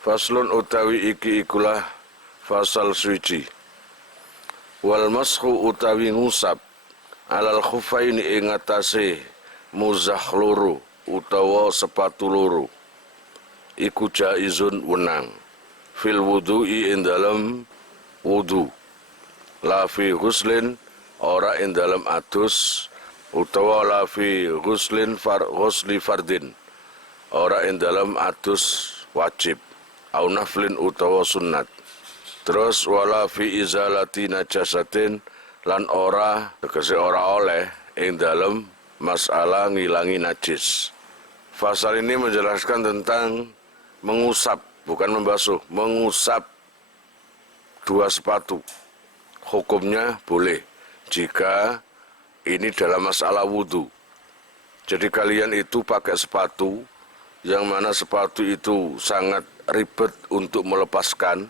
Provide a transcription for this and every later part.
Faslun utawi iki ikulah fasal suci. Wal mashu utawi ngusap alal khufaini ing atase muzah loro utawa sepatu loro iku jaizun wenang fil wudu'i ing dalem wudu la fi ghuslin ora ing dalem adus utawa la fi ghuslin ghusli fardin ora ing dalem adus wajib au naflin utawa sunnat. Terus wala fi izalati najasatin lan ora tegese ora oleh ing dalem masalah ngilangi najis. Fasal ini menjelaskan tentang mengusap, bukan membasuh, mengusap dua sepatu. Hukumnya boleh jika ini dalam masalah wudhu. Jadi kalian itu pakai sepatu yang mana sepatu itu sangat ribet untuk melepaskan,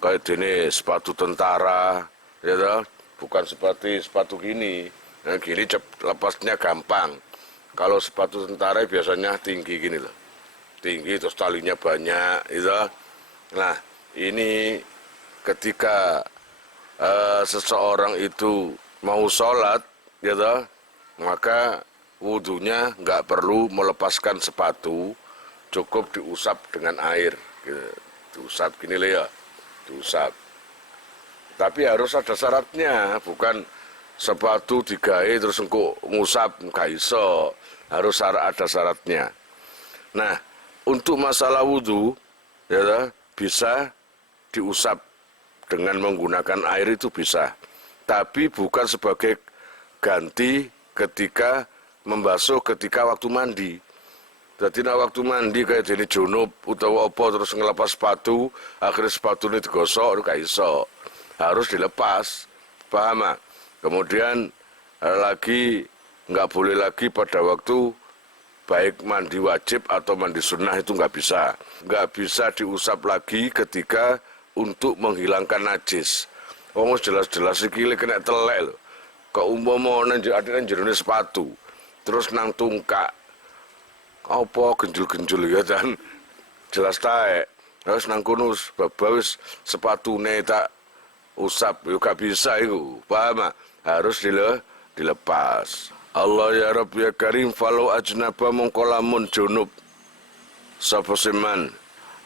kayak ini sepatu tentara, ya toh? Bukan seperti sepatu gini. Nah gini lepasnya gampang. Kalau sepatu tentara biasanya tinggi gini loh, tinggi terus talinya banyak, gitu. Nah ini ketika seseorang itu mau sholat, ya toh? Maka wudhunya nggak perlu melepaskan sepatu, cukup diusap dengan air, gitu. Diusap gini loh ya, diusap. Tapi harus ada syaratnya, bukan sepatu digawe terus engko ngusap gak iso, harus ada syaratnya. Nah, untuk masalah wudhu, ya bisa diusap dengan menggunakan air itu bisa, tapi bukan sebagai ganti ketika membasuh ketika waktu mandi. Jadi waktu mandi kayak jadi junub utawa apa terus ngelepas sepatu, akhirnya sepatu ini digosok, gak iso, harus dilepas, paham? Kemudian lagi nggak boleh lagi pada waktu baik mandi wajib atau mandi sunnah itu nggak bisa diusap lagi ketika untuk menghilangkan najis. Oh jelas-jelas iki kena telek loh. Keumpama ada jerone sepatu, terus nang tungkak, apa genjul-genjul ya dan jelas taek. Terus nang kono babawis sepatune tak usap, yo gak bisa itu, paham? Harus dilepas. Allah ya Rabb ya Karim, falau ajnaba mongko lamun junub sapa seman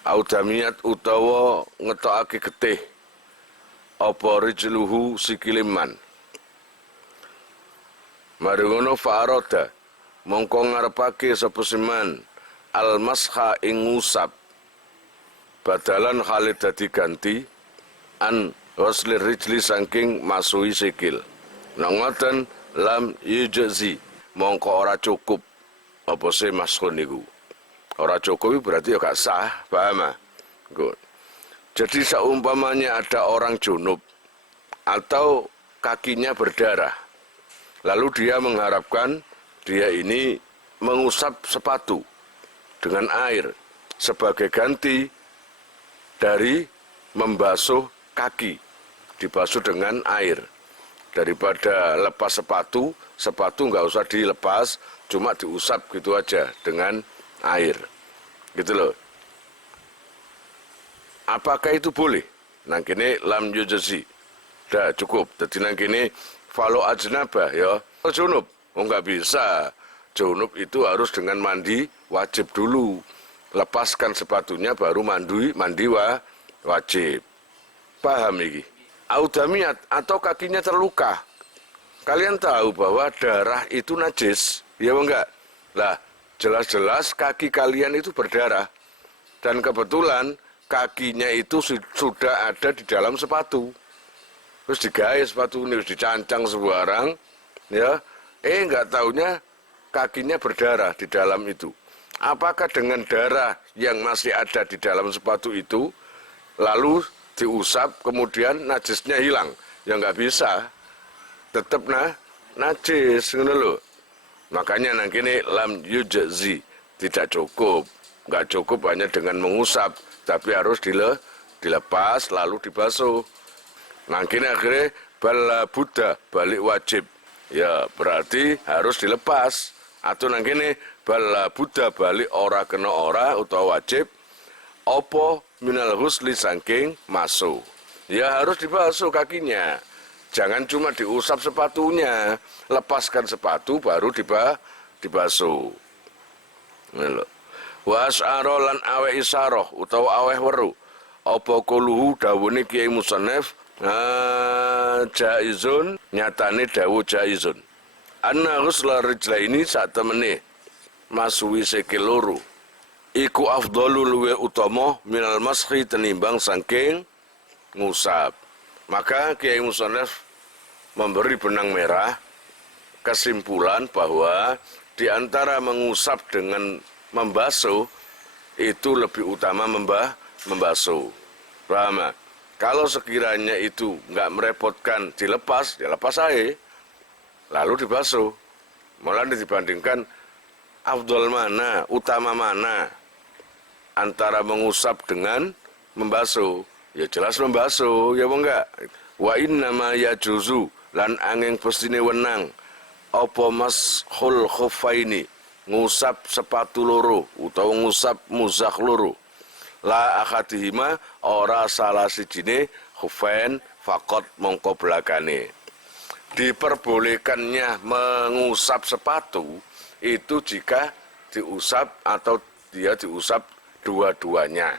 audamiat utawa ngetokake getih apa rijluhu sikiliman. Mari ngono fa'arada mongko ngarepake sapa seman al masha ing ngusap badalan khalid dadi ganti an ghuslir rijli saking masuhi sikil. Nangatan lam yujzi mongko ora cukup apa sih maskun niku. Ora cukup berarti ya gak sah, paham? Good. Jadi seumpamanya ada orang junub atau kakinya berdarah, lalu dia mengharapkan dia ini mengusap sepatu dengan air sebagai ganti dari membasuh kaki, dibasuh dengan air. Daripada lepas sepatu nggak usah dilepas, cuma diusap gitu aja dengan air, gitu loh. Apakah itu boleh? Nang kene lam yujzi, dah cukup. Jadi nang kene falo ajnabah ya, junub, nggak bisa. Junub itu harus dengan mandi wajib dulu, lepaskan sepatunya baru mandi wajib. Paham iki? Audamiat atau kakinya terluka. Kalian tahu bahwa darah itu najis, ya enggak? Lah, jelas-jelas kaki kalian itu berdarah. Dan kebetulan kakinya itu sudah ada di dalam sepatu. Terus digawe sepatu ini, terus dicancang sebarang, ya. Enggak taunya kakinya berdarah di dalam itu. Apakah dengan darah yang masih ada di dalam sepatu itu lalu diusap kemudian najisnya hilang? Ya nggak bisa, tetap najis, ngono lho. Makanya nang kene lam yujzi, tidak cukup, nggak cukup hanya dengan mengusap, tapi harus dilepas lalu dibasuh. Nang kene akhirnya bala buddha balik wajib, ya berarti harus dilepas. Atau nang kene bala buddha balik ora kena ora utawa wajib, Opo minal husli saking masuk. Ya harus dibasuh kakinya. Jangan cuma diusap sepatunya, lepaskan sepatu baru dibasuh. Wa asyara lan awe isaroh utawa aweh weru. Apa kuluhu dawune Kiai Musannaf jaizun, nyatane dawu jaizun. Anna ghusla rijlaini sak temene masuwi sikil loro iku afdalu luwe utama minal mashi tenimbang saking ngusap. Maka Kiai Musannaf memberi benang merah kesimpulan bahwa di antara mengusap dengan membasuh itu lebih utama membasuh. Paham? Kalau sekiranya itu nggak merepotkan dilepas, ya lepas aja, lalu dibasuh. Malah dibandingkan afdal mana, utama mana antara mengusap dengan membasuh. Ya jelas membasuh, ya enggak. Wa innama yajuzu lan angin pestine wenang apa mashul khuffaini ngusap sepatu loro utawa ngusap muzah loro. La akadihima ora salah sijine khuffain faqat mongko belakane. Diperbolehkannya mengusap sepatu itu jika diusap atau dia diusap dua-duanya.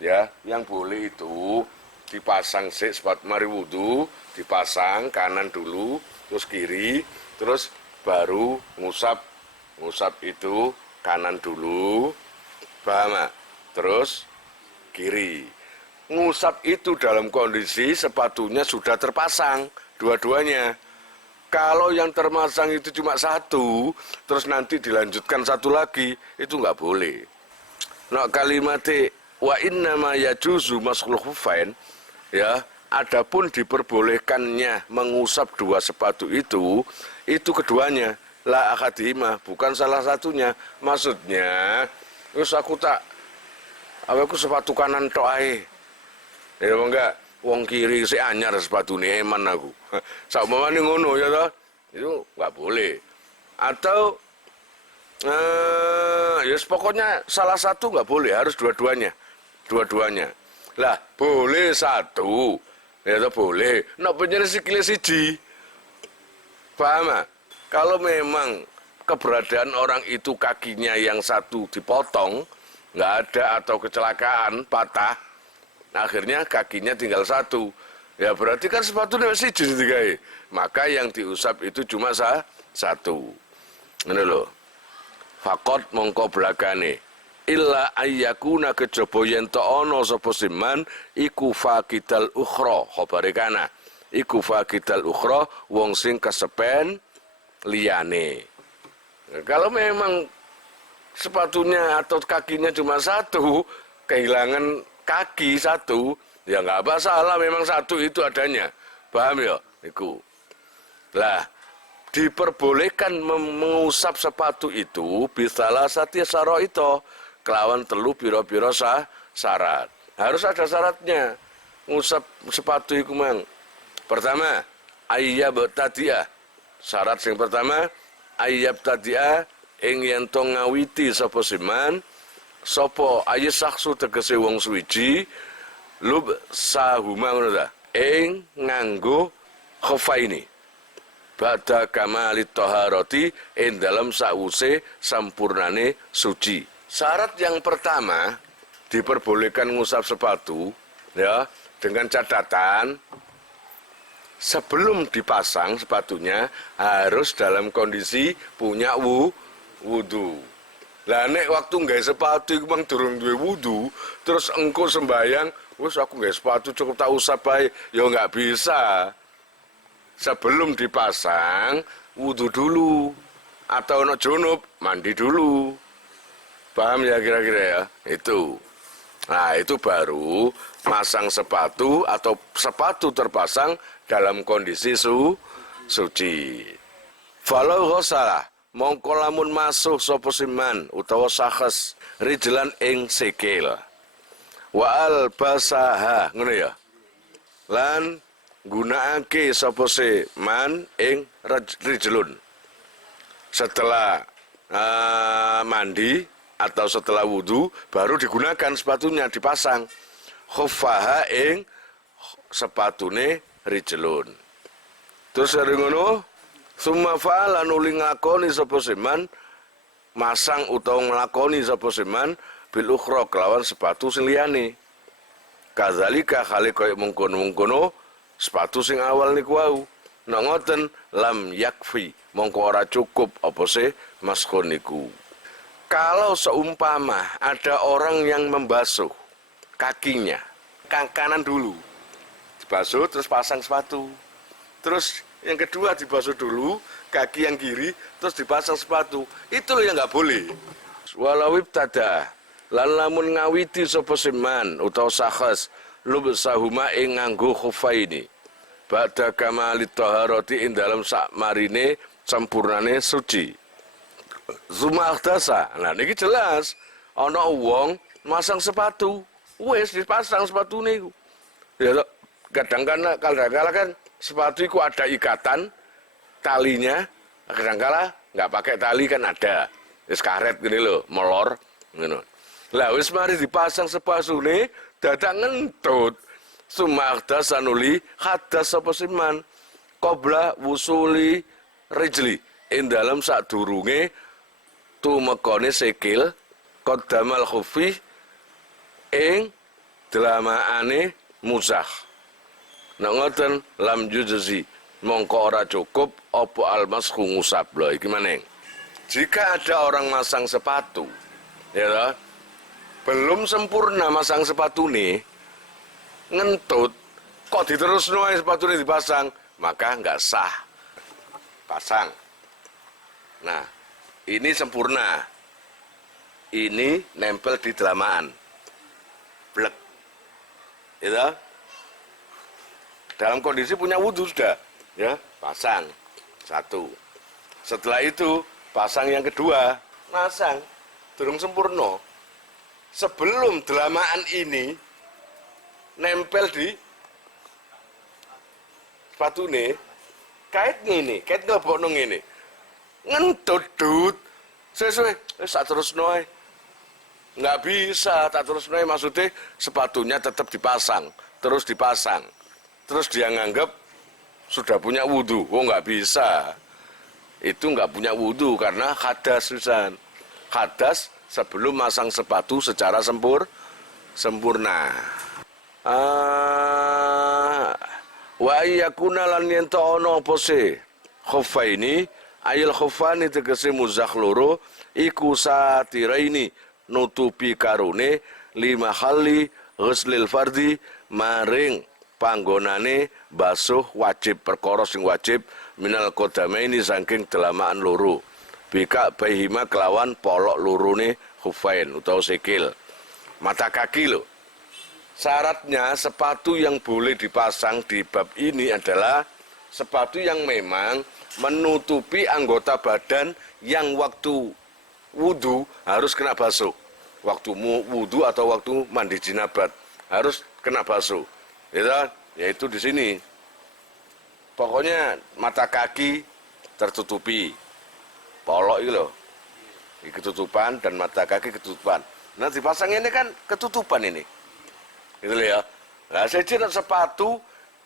Ya, yang boleh itu dipasang sepatu mari wudu, dipasang kanan dulu, terus kiri, terus baru ngusap itu kanan dulu, paham? Terus kiri. Ngusap itu dalam kondisi sepatunya sudah terpasang dua-duanya. Kalau yang terpasang itu cuma satu, terus nanti dilanjutkan satu lagi, itu nggak boleh. Nah kalimatnya wa innama yajuzu mashul khuffain, ya, adapun diperbolehkannya mengusap dua sepatu itu keduanya, la akadihima, bukan salah satunya. Maksudnya, terus aku sepatu kanan tok ae. Ya enggak, wong kiri si anyar sepatune eman aku. Saumpamane ngono ya toh, itu enggak boleh. Atau ya pokoknya salah satu enggak boleh, harus dua-duanya. Lah, boleh satu. Ya toh boleh. Nek penyene sikile siji. Paham? Kalau memang keberadaan orang itu kakinya yang satu dipotong, nggak ada atau kecelakaan patah, akhirnya kakinya tinggal satu, ya berarti kan sepatunya masih jadi, maka yang diusap itu cuma satu. Ini loh, fakot mongko belakane, illa ayyakuna kejaba yen ta ana sapa siman iku fakidal ukhra khabare kana, iku fakidal ukhra wong sing kesepen liyane. Kalau memang sepatunya atau kakinya cuma satu, kehilangan kaki satu, ya nggak masalah, memang satu itu adanya. Paham ya? Iku. Lah, diperbolehkan mengusap sepatu itu bisalah satya saro itu kelawan telu piro-piro syarat. Harus ada syaratnya. Ngusap sepatu itu mang. Pertama, ayyab tadiah. Syarat yang pertama, ayyab tadiah ing yen to ngawiti sapa siman sapa ayesaksu tegese wong suwiji lub sahuma ngono ta ing nganggo khuffaini ba'da kamalit taharati ing dalam sause sampurnane suci. Syarat yang pertama diperbolehkan ngusap sepatu ya dengan catatan sebelum dipasang sepatunya harus dalam kondisi punya wudu. Lah nek waktu nggawe sepatu iku mang durung duwe wudu, terus engko sembayang, wis aku nggawe sepatu cukup tak usap bae, ya enggak bisa. Sebelum dipasang wudu dulu atau ono junub mandi dulu. Paham ya kira-kira ya? Itu. Nah, itu baru masang sepatu atau sepatu terpasang dalam kondisi suci. Falau ghasalah mongko lamun masuh sapa siman utawa sakhs rijlan ing sikil wa albasaha ngono ya lan gunakake sapa siman ing rijlun setelah mandi atau setelah wudu baru digunakan sepatunya, dipasang. Khuffaha ing sepatune rijlun. Terus dari ngono summa fa'ala nuli nglakoni sapa seman masang utawa nglakoni sapa seman bil ukhra kelawan sepatu sing liyane. Kadzalika khali koyo mungkono-mungkono sepatu sing awal niku wau. Nek ngoten lam yakfi mongko ora cukup apa sih maskhun niku. Kalau seumpama ada orang yang membasuh kakinya, kanan dulu dibasuh terus pasang sepatu, terus yang kedua dibasuh dulu kaki yang kiri terus dipasang sepatu, itu loh yang nggak boleh. Walau ibtada lan lamun ngawiti sapa seman utawa sakhas lubsahuma ing nganggo khufaini ba'da kamalit taharati ing dalam sak marine sampurnane suci. Zuma akhtasa. Nah niki jelas ana wong masang sepatu, wis dipasang sepatu niku. Ya kadang-kadang kan sepatu itu ada ikatan talinya, kadang-kadang nggak pakai tali kan ada. Wis karet gini lho, molor ngono. Lah wis mari dipasang sepasune dadak ngentut. Suma akhtasa nuli hadas sapa siman qabla wusuli rijli ing dalam sadurunge tumekone sikil qaddamal khufi ing delamaane muzah. Nek ngoten lam yujzi mongko ora cukup apa almasku ngusap lho iki maneng. Jika ada orang masang sepatu ya toh, belum sempurna masang sepatu nih ngentut kok diterusno ae sepatune dipasang, maka enggak sah. Pasang. Nah, ini sempurna. Ini nempel di delamaan. Blek. Ya. Dalam kondisi punya wudu sudah, ya, pasang. Satu. Setelah itu, pasang yang kedua, masang. Durung sempurna. Sebelum delamaan ini nempel di sepatune, kait ngene, kait nglebokno ngene. Ngentut dut sesuai tak terus noy nggak bisa tak terus noy, maksudnya sepatunya tetap dipasang terus dia nganggap sudah punya wudu. Oh nggak bisa, itu nggak punya wudu karena hadas susan hadas sebelum masang sepatu secara sempurna. Wa yakuna lan yen ta ono apa sih khuffaini ayil khufani tegese muzakh loro iku satiraini nutupi karone lima khali ghuslil fardi maring panggonane basuh wajib perkara sing wajib minal qadamaini saking delamaan loro bika baihima kelawan polok lorone khufain utawa sikil mata kaki lho. Syaratnya sepatu yang boleh dipasang di bab ini adalah sepatu yang memang menutupi anggota badan yang waktu wudu harus kena basuh. Waktu wudu atau waktu mandi jinabat harus kena basuh. Yaitu di sini. Pokoknya mata kaki tertutupi. Polok itu loh. Ketutupan dan mata kaki ketutupan. Nah dipasang ini kan ketutupan ini. Gitu ya. Nah saya kira sepatu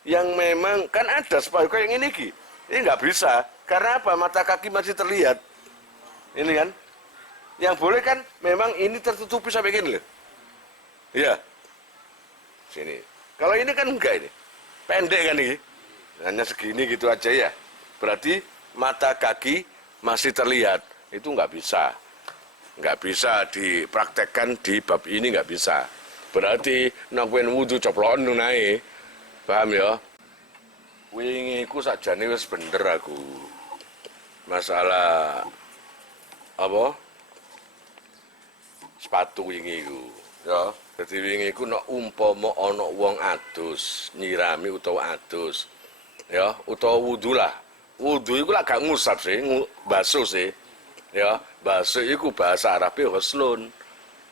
yang memang kan ada sepatu kayak ini Ki. Ini nggak bisa. Karena apa? Mata kaki masih terlihat. Ini kan. Yang boleh kan memang ini tertutupi sampai gini loh. Iya. Sini. Kalau ini kan enggak ini. Pendek kan ini. Hanya segini gitu aja ya. Berarti mata kaki masih terlihat. Itu nggak bisa. Nggak bisa dipraktekkan di bab ini, nggak bisa. Berarti nak wen wudu coplon naik. Paham ya? Wingi ku sakjane wis bener aku. Masalah apa? Sepatu wingi ku, ya. Dadi wingi ku nek umpama ana wong adus, nyirami utawa adus. Ya, utawa wudu lah. Wudu iku lak gak ngusap sih, basuh sih. Ya, basuh iku bahasa Arabe ghuslun.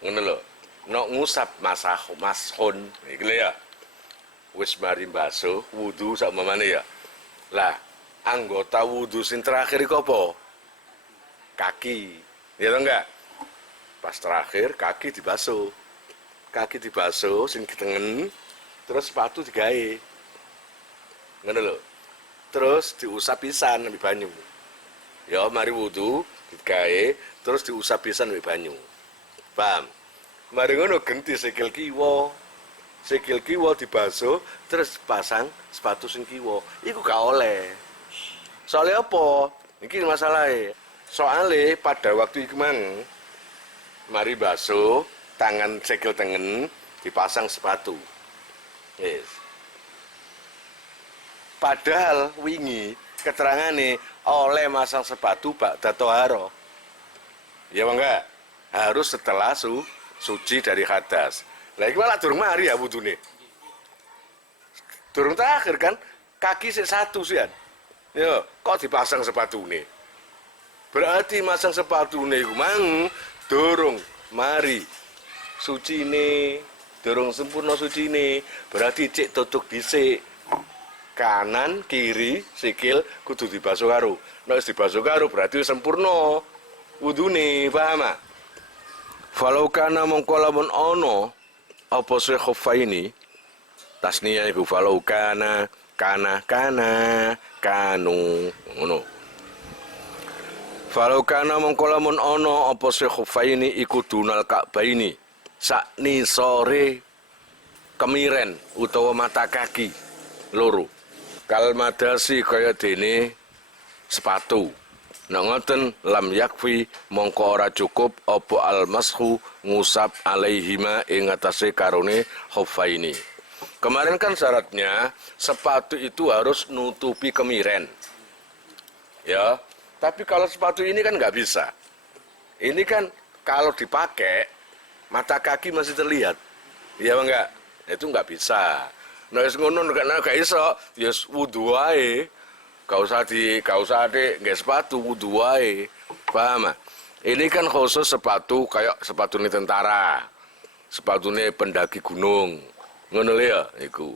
Ngono lho. Nek ngusap mashun, iki lho ya. Wis mari basuh wudu sak mamane ya. Lah, anggota wudu sing terakhir iku apa? Kaki. Ya to enggak? Pas terakhir kaki dibasuh. Kaki dibasuh sing ditengen, terus sepatu digawe. Ngono lho. Terus diusap pisan ambil banyu. Ya mari wudu digawe, terus diusap pisan ambil banyu. Paham? Mari ngono genti sikil kiwa. Sikil kiwa dibasuh, terus pasang sepatu sing kiwa. Iku gak oleh. Soalnya apa? Ini masalahnya. Soalnya pada waktu itu mari basuh, tangan sikil tengen, dipasang sepatu. Yes. Padahal wingi keterangane oleh masang sepatu ba'da toharo. Ya enggak? Harus setelah suci dari hadas. Lah iki malah durung mari ya wudune. Durung terakhir kan kaki sik satu sian. Ya, kok dipasang sepatune. Berarti masang sepatune iku mang durung mari sucine, durung sempurna sucine. Berarti cek tutuk dhisik. Kanan, kiri, sikil kudu dibasuh karo. Nek dibasuh karo berarti sempurna wudune, paham? Falau kana mongko lamun ana apa sih khuffaini tasniyah iku falau kana kanu ngono. Falau kana mongko lamun ana apa sih khuffaini iku dunal ka'baini sakni sore kemiren utawa mata kaki loro. Kalmadasi kaya dene sepatu. Nek ngoten lam yakfi mongko ora cukup apa almashu ngusap alaihima ing atase karone khuffaini. Kemarin kan syaratnya sepatu itu harus nutupi kemiren. Ya, tapi kalau sepatu ini kan nggak bisa. Ini kan kalau dipakai mata kaki masih terlihat. Iya enggak? Itu nggak bisa. Nah, ngono gak iso, ya wudu wae. Gak usah nggak sepatu, wudu wae. Paham? Ini kan khusus sepatu kayak sepatu ini tentara. Sepatu ini pendaki gunung. Ngono ya, iku.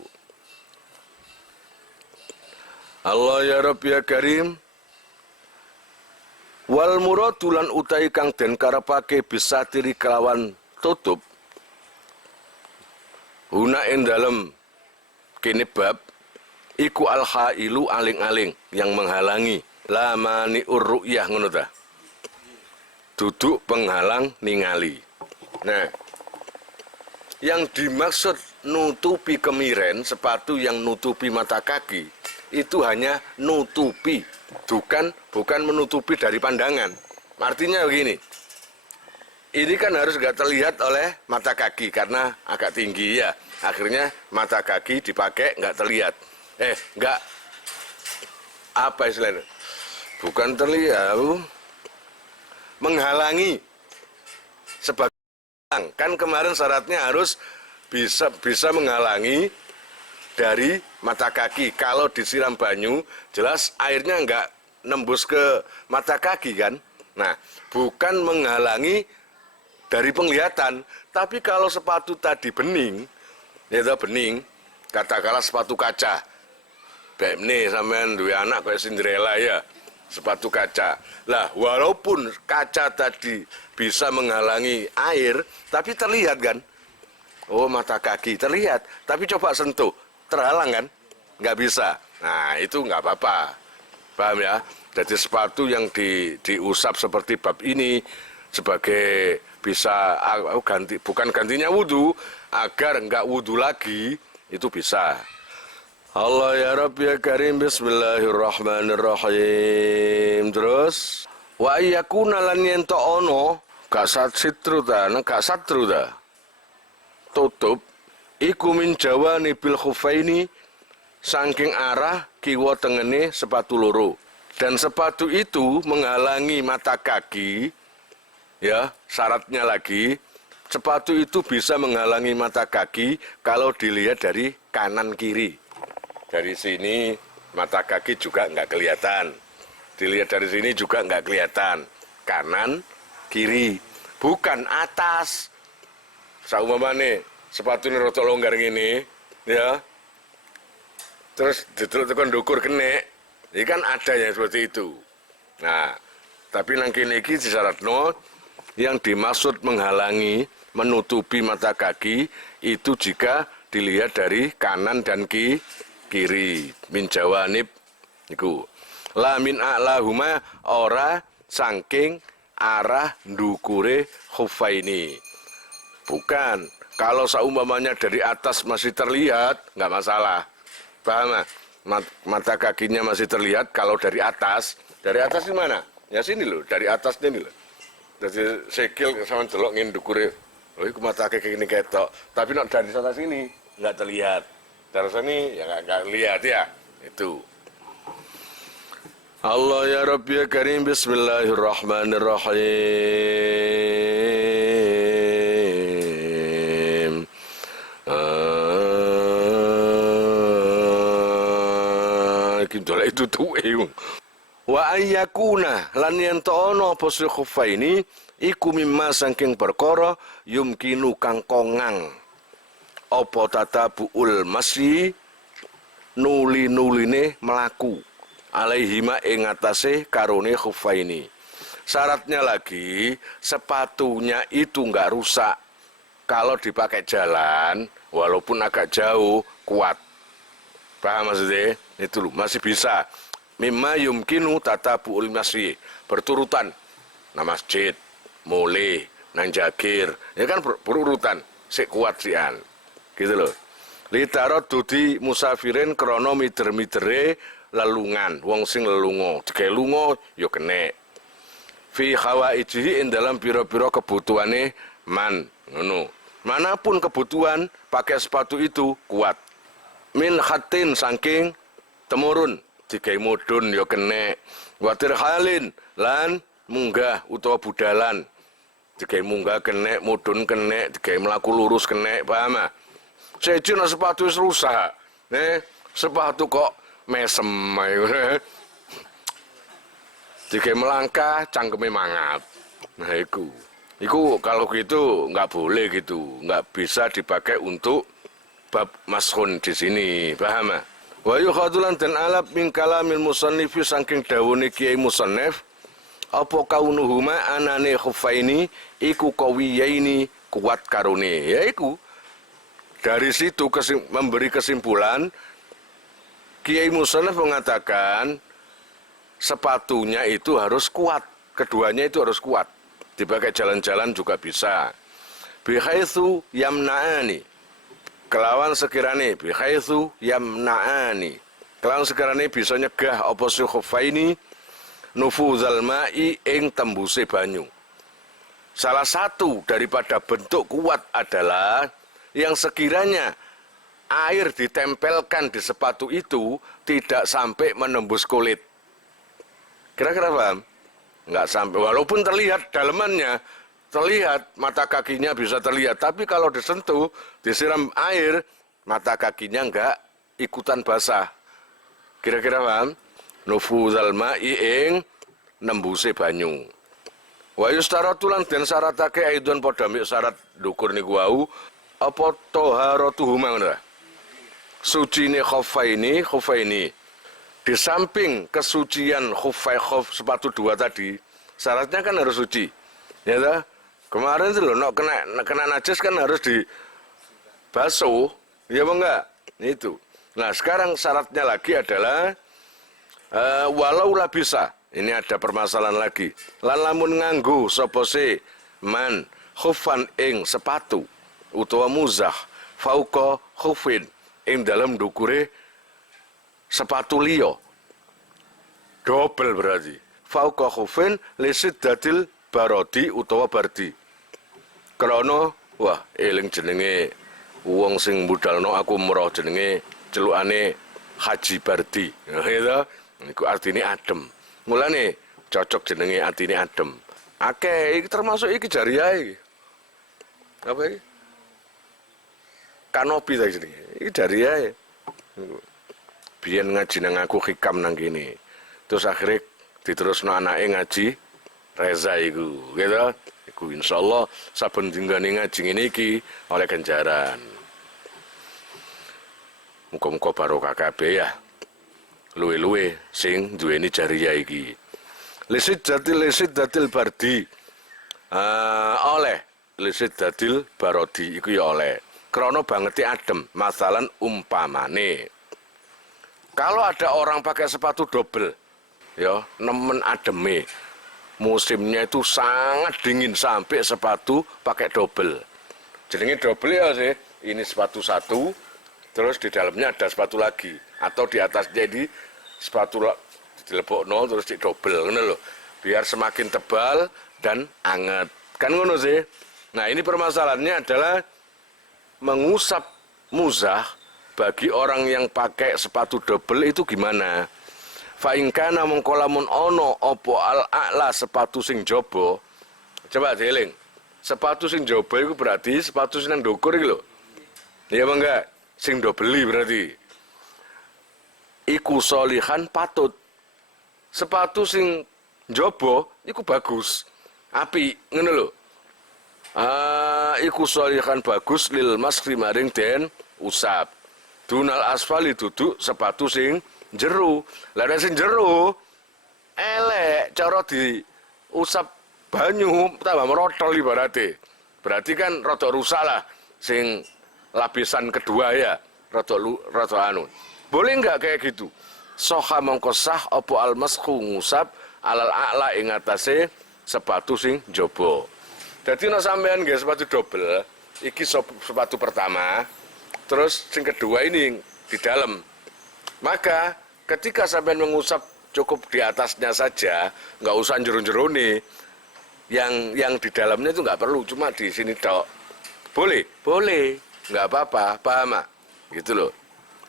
Allah ya Rabb ya Karim. Wal muradu lan utai kang den karepake bisa tiri kelawan tutup. Huna ing dalem kene bab iku al-hailu aling-aling yang menghalangi lamani urru'yah ngono ta. Duduk penghalang ningali. Nah, yang dimaksud nutupi kemiren, sepatu yang nutupi mata kaki, itu hanya nutupi, bukan menutupi dari pandangan. Artinya begini, ini kan harus gak terlihat oleh mata kaki karena agak tinggi ya. Akhirnya mata kaki dipakai nggak terlihat. Nggak apa istilahnya? Bukan terlihat, menghalangi sebagai kan kemarin syaratnya harus bisa menghalangi dari mata kaki. Kalau disiram banyu, jelas airnya nggak nembus ke mata kaki kan. Nah, bukan menghalangi dari penglihatan. Tapi kalau sepatu tadi bening, ya bening, katakanlah sepatu kaca. Baik nih sampean duwe anak kayak Cinderella ya, sepatu kaca. Lah, walaupun kaca tadi bisa menghalangi air, tapi terlihat kan? Oh, mata kaki terlihat, tapi coba sentuh, terhalang kan? Nggak bisa. Nah, itu nggak apa-apa. Paham ya? Jadi sepatu yang diusap seperti bab ini sebagai bisa bukan gantinya wudu, agar nggak wudu lagi, itu bisa. Allah ya Rabb ya Karim, bismillahirrahmanirrahim. Terus wa yakuna lan yen to ono gak satru ta tutup iku min jawani bil khufaini saking arah kiwa tengene sepatu loro, dan sepatu itu menghalangi mata kaki. Ya, syaratnya lagi, sepatu itu bisa menghalangi mata kaki kalau dilihat dari kanan kiri. Dari sini mata kaki juga nggak kelihatan. Dilihat dari sini juga nggak kelihatan. Kanan, kiri, bukan atas. Saumpamane sepatu ini rotok longgar gini, ya. Terus diteluk-teluk ndukur kene, ini kan ada yang seperti itu. Nah, tapi nang kene iki disyaratno yang dimaksud menghalangi, menutupi mata kaki itu jika dilihat dari kanan dan kiri. Min jawanib iku. La min a'lahuma ora saking arah ndukure khuffaini. Bukan. Kalau seumpamanya dari atas masih terlihat, nggak masalah. Paham? Mata kakinya masih terlihat kalau dari atas. Dari atas di mana? Ya sini loh, dari atas ini loh. Jadi sekil sama delok ngin ndukure. Oh, iku mata kaki ini ketok. Tapi nak dari sana sini nggak terlihat. Dari sini ya nggak lihat ya. Itu. Allah ya Rabbi ya Karim, bismillahirrahmanirrahim. Itu tuh wa ayyakuna lan yen ana apa khuffaini iku mimma saking perkara yumkinu kang kongang apa tatabuul masyi nuli-nuline melaku alaihima ing atase karone khuffaini. Syaratnya lagi sepatunya itu enggak rusak kalau dipakai jalan walaupun agak jauh, kuat. Paham maksudnya? Itu loh, masih bisa. Mimma yumkinu tatabu'ul masyi, berturutan. Nah masjid, mulai, nang jagir, ya kan berurutan, sik kuat sian. Gitu loh. Litarot dudi musafirin krono mider-midere lelungan, wong sing lelungo, digawe lungo yo kene. Fi hawaijihi ing dalam pira-pira kebutuhane man, ngono. Manapun kebutuhan pakai sepatu itu kuat. Min khatin saking temurun digawe mudhun ya kene, watir halin lan munggah utawa budalan digawe munggah kene, mudhun kene, digawe mlaku lurus kene, paham? Sejen sepatu wis rusak. Sepatu kok mesem ae. Digawe melangkah cangkeme mangap. Nah iku kalau gitu nggak boleh gitu, nggak bisa dipakai untuk bab mashun di sini, paham? Wa yukhadzulan dan alab min kalamil musannifi saking dawuhe Kiai Musannif apa kaunuhuma anane khuffaini iku qawiyaini kuat karone. Yaiku dari situ memberi kesimpulan Kiai Musannif mengatakan sepatunya itu harus kuat, keduanya itu harus kuat. Dipakai jalan-jalan juga bisa. Bihaitsu yamna'ani, kelawan sekirane bihaitsu yamna'ani, kelawan sekirane bisa nyegah apa khuffaini nufuzal ma'i ing tembuse banyu. Salah satu daripada bentuk kuat adalah yang sekiranya air ditempelkan di sepatu itu tidak sampai menembus kulit. Kira-kira paham? Enggak sampai, walaupun terlihat dalemannya, terlihat mata kakinya bisa terlihat, tapi kalau disentuh, disiram air, mata kakinya enggak ikutan basah. Kira-kira paham? Nufuzal ma'i ing nembuse banyu. Wa yustaratulan den syaratake aidon padha mik syarat ndukur niku wau apa taharatuhuma ngono. Sucine khuffaini. Di samping kesucian khuf sepatu dua tadi, syaratnya kan harus suci. Ya toh? Kemarin itu loh, kena najis kan harus dibasuh, ya apa enggak? Itu. Nah sekarang syaratnya lagi adalah walau lah bisa. Ini ada permasalahan lagi. Lan lamun nganggo sapa se man khuffan ing sepatu utawa muzah fauqa khuffin ing dalam dukure sepatu liya. Dobel berarti. Fauqa khuffin lisiddatil barodi utawa bardi. Krana wah eling jenenge wong sing budalno aku umroh jenenge celukane Haji Bardi. Gitu. Niku artine adem. Mulane cocok jenenge artine adem. Akeh iki termasuk iki jariah iki. Apa iki? Kanopi ta jenenge. Iki jariah. Biyen ngaji nang aku hikam nang kene. Terus akhirnya diterusno anake ngaji Reza iku, gitu. Iku insyaallah saben dinggane ngaji ngene iki oleh ganjaran. Muga-muga barokah kabeh ya. Luwe-luwe sing duweni jariah iki. Lisid datil bardi. Oleh lisit dadil barodi iku ya oleh. Krono bangeti adem, masalan umpamane. Kalau ada orang pakai sepatu double, ya nemen ademe. Musimnya itu sangat dingin sampai sepatu pakai double. Jenenge double ya sih. Ini sepatu satu, terus di dalamnya ada sepatu lagi, atau di atasnya ini sepatu dilebokno terus di double, ngono lho. Biar semakin tebal dan anget. Kan ngono sih. Nah, ini permasalahannya adalah mengusap muzah bagi orang yang pakai sepatu double itu gimana? Fa in kana mongkolamun ono opo al-a'la sepatu sing jobo. Coba dieling. Sepatu sing jobo itu berarti sepatu sing nang ndukur iki lho. Iya apa enggak? Sing do beli berarti. Iku solihan patut. Sepatu sing jobo iku bagus. Api, ngono lho. Iku solihan bagus lil maskri maring den usap. Dunal asfali duduk sepatu sing jero. Lah nek sing jero elek cara diusap banyu tambah merotol ibarate. Berarti kan rada rusak lah sing lapisan kedua ya, rada anu. Boleh enggak kayak gitu? Soha mongko sah opo almasku ngusap alal a'la ing atase sepatu sing jobo. Dadi nek sampean nggih sepatu double, iki sepatu pertama, terus sing kedua ini di dalam. Maka ketika sampean mengusap cukup di atasnya saja, nggak usah jero-jero nih. Yang di dalamnya itu nggak perlu, cuma di sini tok. Boleh, boleh, nggak apa-apa, paham mak? Gitu loh.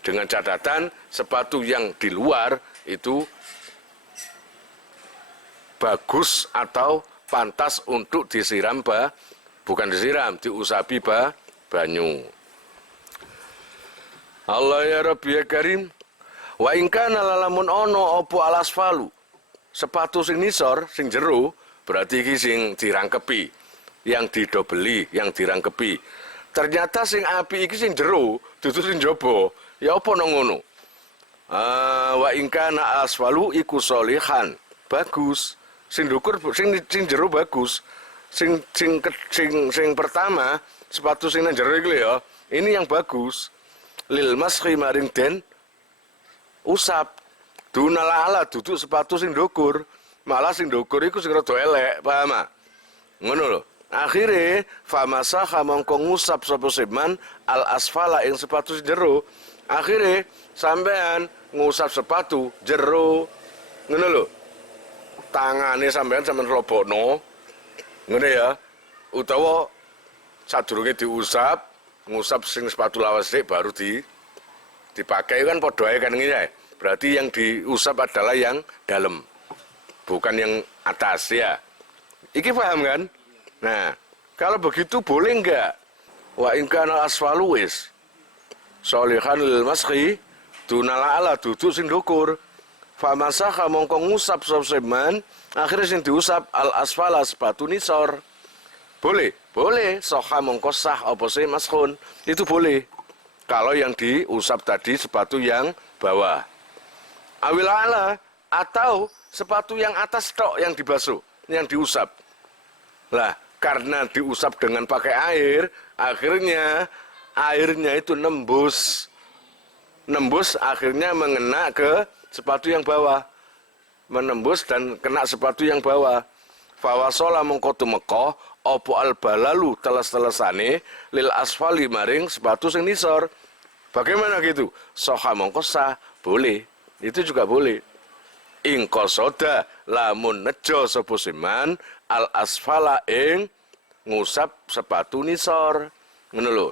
Dengan catatan sepatu yang di luar itu bagus atau pantas untuk disiram bukan disiram, diusapi banyu. Allah ya Rabbi ya Karim. Wa in kana lalamun ono opo alasfalu. Sepatu sing nisor, sing jero, berarti iki sing dirangkepi, yang didobeli, yang dirangkepi. Ternyata sing api iki sing jero, dudu sing jaba. Ya apa nang ngono? Wa in kana asfalu iku solihan. Bagus. Sing ndukur sing jero bagus. Sing pertama, sepatu sing nang jero iki ya, ini yang bagus. Lil maskhi maring den usap. Dunala duduk sepatu sing ndukur. Malah sing ndukur iku sing rada elek, paham mak? Ngono lho. Akhire famasaha mongko ngusap sapa seman al asfala ing sepatu sing jero. Akhire sampean ngusap sepatu jero. Ngono lho. Tangane sampean robokno. Ngono ya. Utawa sadurunge diusap, ngusap sing sepatu lawas sik baru dipakai kan padha ae kan ngene ya. Berarti yang diusap adalah yang dalam, bukan yang atas ya. Iki paham kan? Nah, kalau begitu boleh enggak? Wa in kana asfalu wis solihan lil maskhi dunala ala duduk sing ndukur. Fa masaha mongko ngusap seman akhirnya sing diusap al asfala sepatu nisor. Boleh, boleh. Soha mongko sah apa sih maskhun. Itu boleh. Kalau yang diusap tadi sepatu yang bawah. Awil ala atau sepatu yang atas tok yang dibasuh, yang diusap. Lah, karena diusap dengan pakai air, akhirnya airnya itu nembus akhirnya mengena ke sepatu yang bawah. Menembus dan kena sepatu yang bawah. Fawasola mengko tumeka apa albalalu teles-telesane lil asfali maring sepatu sing nisor. Bagaimana gitu? Soha mongko sah, boleh. Itu juga boleh. Ingkosoda lamun nejo sapa seman al asfala ing ngusap sepatu nisor. Ngono lho.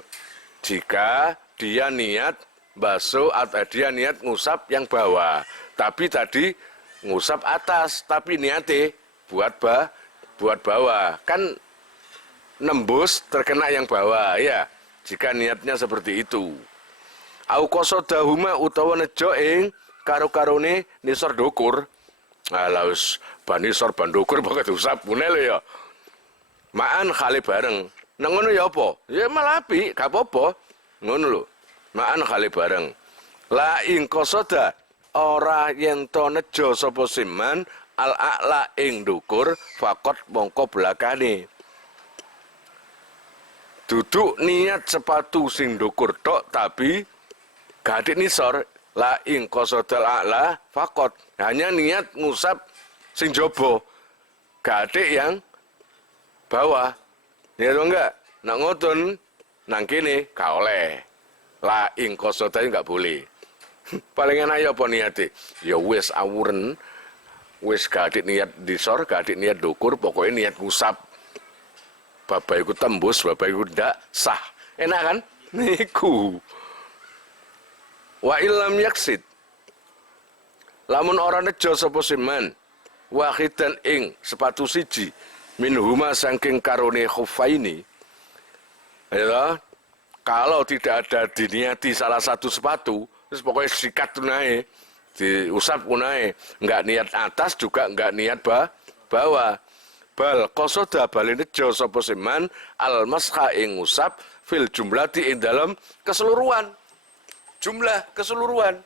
Jika dia niat basuh atau dia niat ngusap yang bawah, tapi tadi ngusap atas, tapi niate buat bawah. Kan nembus terkena yang bawah ya. Jika niatnya seperti itu. Au qasodahuma utawa nejo ing karo-karone nisor dukur. Alah wis ban nisor ban dukur banget usap ngene lho ya. Maan khali bareng. Nang ngono ya apa? Ya malah apik, gak apa-apa. Ngono lho. Maan khali bareng. La ing qasoda ora yen to nejo sapa siman al a'la ing dukur fakot mongko belakane. duduk niat sepatu sing ndukur tok tapi gadik nisor la ing qasodal a'la fakot, hanya niat ngusap sing jobo gadik yang bawah. Ya atau enggak? Nak ngoten nang kene gak oleh. La ing qasodal enggak boleh. Paling enak ya apa niate? Ya wis awuren, wis gadik niat disor, gadik niat dukur, pokoknya niat ngusap. Bapak iku tembus, bapak iku ndak sah. Enak kan? Niku. Wa illam yaksid. Lamun ora nejo sapa siman, wahidan ing sepatu siji minhuma saking karone khuffaini. Ya, kalau tidak ada diniati salah satu sepatu, terus pokoknya sikat tunai, diusap tunai, enggak niat atas juga enggak niat bawah. Bal qasoda bali nejo sapa siman al masha ing ngusap fil jumlati ing dalam keseluruhan. Jumlah keseluruhan.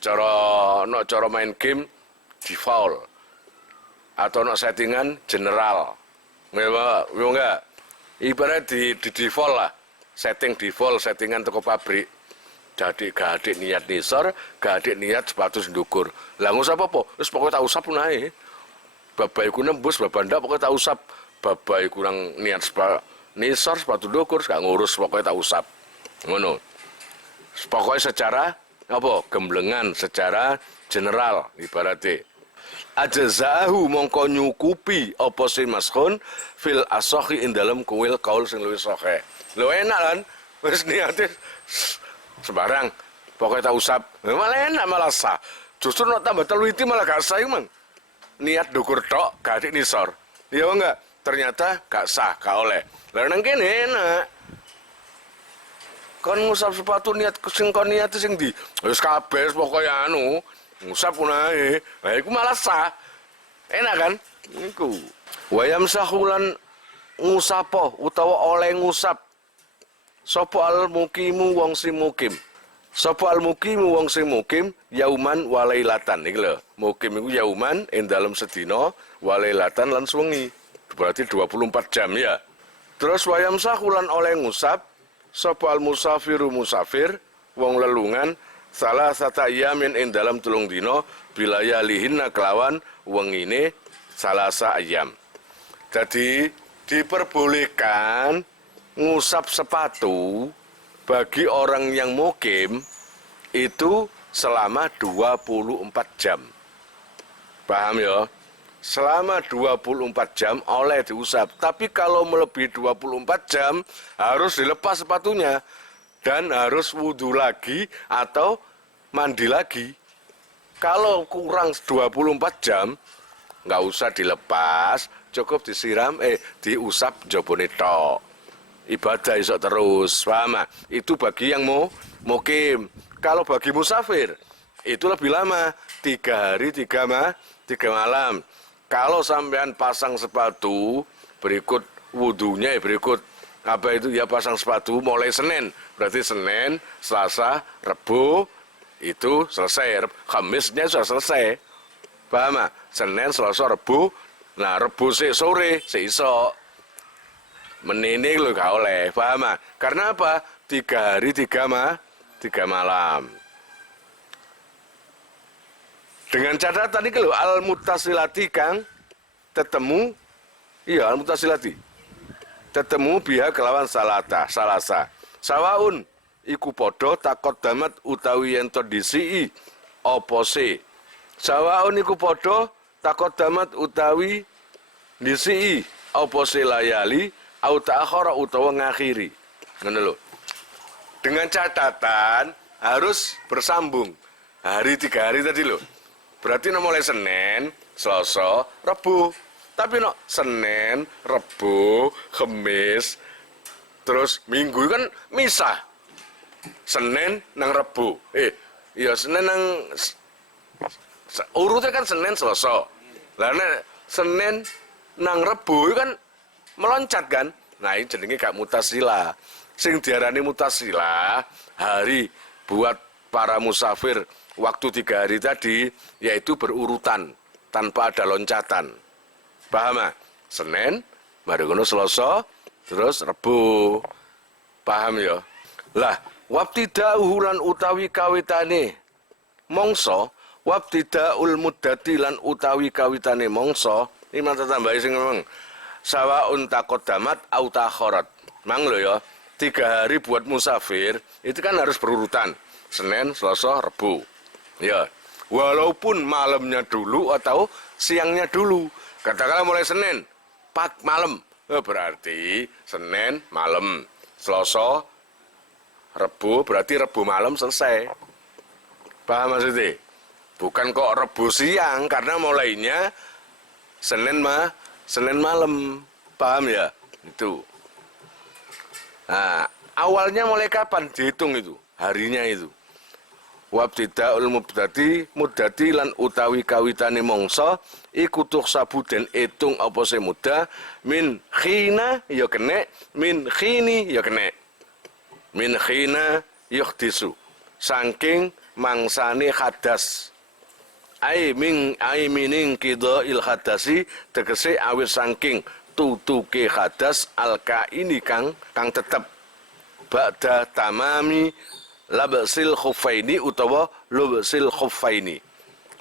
Cara main game default atau settingan general. Enggak. Ibarat di default lah. Setting default, settingan toko pabrik. Jadi gadik niat nisor, gadik niat sepatu sendukur. Lah ngusap apa? Wis pokoke tak usap nae. Bapak iku nembus, bapak ndak pokoknya tak usap. Bapak iku nang niat nisor sepatu dukur, gak ngurus pokoknya tak usap. Ngono. Pokoknya secara apa? Gemblengan secara general ibaratnya. Ajazahu mongko nyukupi apa sing maskhun fil asohi ing dalam kuil kaul sing luwih sahih. Lho enak kan? Wis niate sembarang. Pokoknya tak usap. Malah enak malah sah. Justru nek tambah teliti malah gak sah mang. Niat dukur tok, gadik nisor. Iya enggak? Ternyata gak sah, gak oleh. Lah nang kene enak. Kon ngusap sepatu niat sing kon niat sing ndi? Wis kabeh pokoke anu, ngusap punae. Lah iku malah sah. Enak kan? Niku. Wayam sahulan ngusapo utawa oleh ngusap. Sapa al mukimu wong sing mukim. Sapa al mukimu wong sing mukim yauman walailatan iki lho. Mukim iku yauman ing dalem sedina walailatan lan suwengi. Berarti 24 jam ya. Terus wayam sahulan oleh ngusap sapa al musafiru musafir wong lelungan salah sata yamin ing dalam 3 dina bilayalihinna kelawan wengine salasa ayam. Jadi diperbolehkan ngusap sepatu bagi orang yang mukim itu selama 24 jam. Paham ya? Selama 24 jam oleh diusap. Tapi kalau melebihi 24 jam harus dilepas sepatunya. Dan harus wudhu lagi atau mandi lagi. Kalau kurang 24 jam, nggak usah dilepas, cukup disiram, diusap jabone tok. Ibadah iso terus, paham? Itu bagi yang mau mukim. Kalau bagi musafir, itu lebih lama, 3 hari 3 malam. Kalau sampean pasang sepatu, berikut wudhunya berikut apa itu ya pasang sepatu mulai Senin, berarti Senin, Selasa, Rebu itu selesai, Kamisnya sudah selesai, paham? Senin, Selasa, Rebu, nah Rebu sore, iso menini lo gak oleh, paham? Karena apa? 3 hari 3 malam. Dengan catatan ini lo al-mutasilati kang tetemu, iya al-mutasilati tetemu biha kelawan salasa. Sawaun iku podo takot damat utawi ento disi opose. Sawaun iku podo takot damat utawi disi opose layali au ta'akhara utawa ngakhiri. Ngono lho. Dengan catatan harus bersambung. 3 hari tadi lho. Berarti mulai Senin, Selasa, Rebu. Tapi Senin, Rebu, Kamis, terus Minggu kan misah. Senin nang Rebu. Iya Senin nang urutnya kan Senin, Selasa. Lah Senin nang Rebu kan meloncat kan. Nah ini jenenge gak mutasila. Sing diarani mutasila hari buat para musafir waktu 3 hari tadi yaitu berurutan tanpa ada loncatan. Paham? Senin, mari ngono Selasa, Terus Rebo. Paham ya? Lah, wabtida'uhu lan utawi kawitane mongso, wabtida'ul muddati lan utawi kawitane mongso, ini mantap tambahi sing ngomong. Sawaun taqaddamat au ta'akharat. Mang lho ya, 3 hari buat musafir itu kan harus berurutan. Senin, Selasa, Rebo. Ya. Walaupun malamnya dulu atau siangnya dulu. Katakanlah mulai Senin, malam. Berarti Senin malam. Selasa, Rebo, berarti Rebo malam selesai. Paham maksudnya? Bukan kok Rebo siang, karena mulainya Senin malam. Paham ya? Itu. Nah, awalnya mulai kapan dihitung itu? Harinya itu. Wabtida'ul muddati lan utawi kawitane mongso iku tuhsabu den etung apa se muda min khina ya kene min khini ya kene min khina yuhdisu saking mangsane hadas mining kidail hadasi tegese awit saking tutuke hadas alka ini kang tetep ba'da tamami labsil khuffaini utawa lubsil khuffaini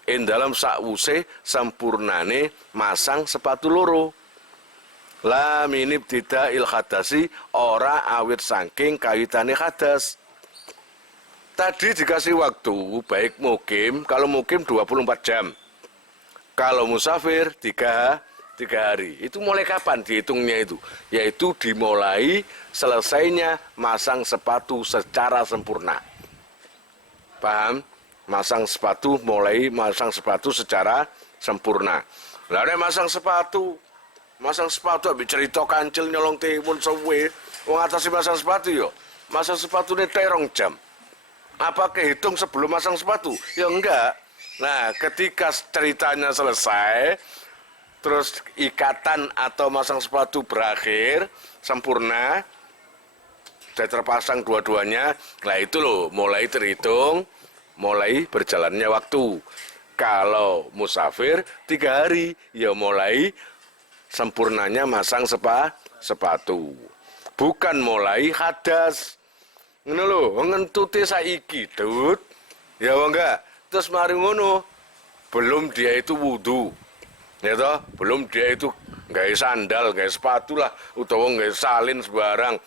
ing dalam sakwuse sampurnane masang sepatu loro la minib tida'il hadasi ora awit saking kawitane hadas. Tadi dikasih waktu baik mukim, kalau mukim 24 jam, kalau musafir 3 hari. Itu mulai kapan dihitungnya itu? Yaitu dimulai selesainya masang sepatu secara sempurna. Paham? Mulai masang sepatu secara sempurna. Lalu masang sepatu habis cerita kancil nyolong timun sewe. Wong atasi masang sepatu yo. Masang sepatu ini 2 jam. Apa kehitung sebelum masang sepatu? Ya enggak. Nah, ketika ceritanya selesai, terus ikatan atau masang sepatu berakhir sempurna, sudah terpasang dua-duanya, nah itu loh mulai terhitung, mulai berjalannya waktu. Kalau musafir 3 hari, ya mulai sempurnanya masang sepatu. Bukan mulai hadas. Ngono lho, ngentute saiki, Dut. Ya enggak? Terus mari ngono, belum dia itu wudu. Ya toh, belum dia itu nggak sandal, nggak sepatu lah, utawa nggak salin sembarang.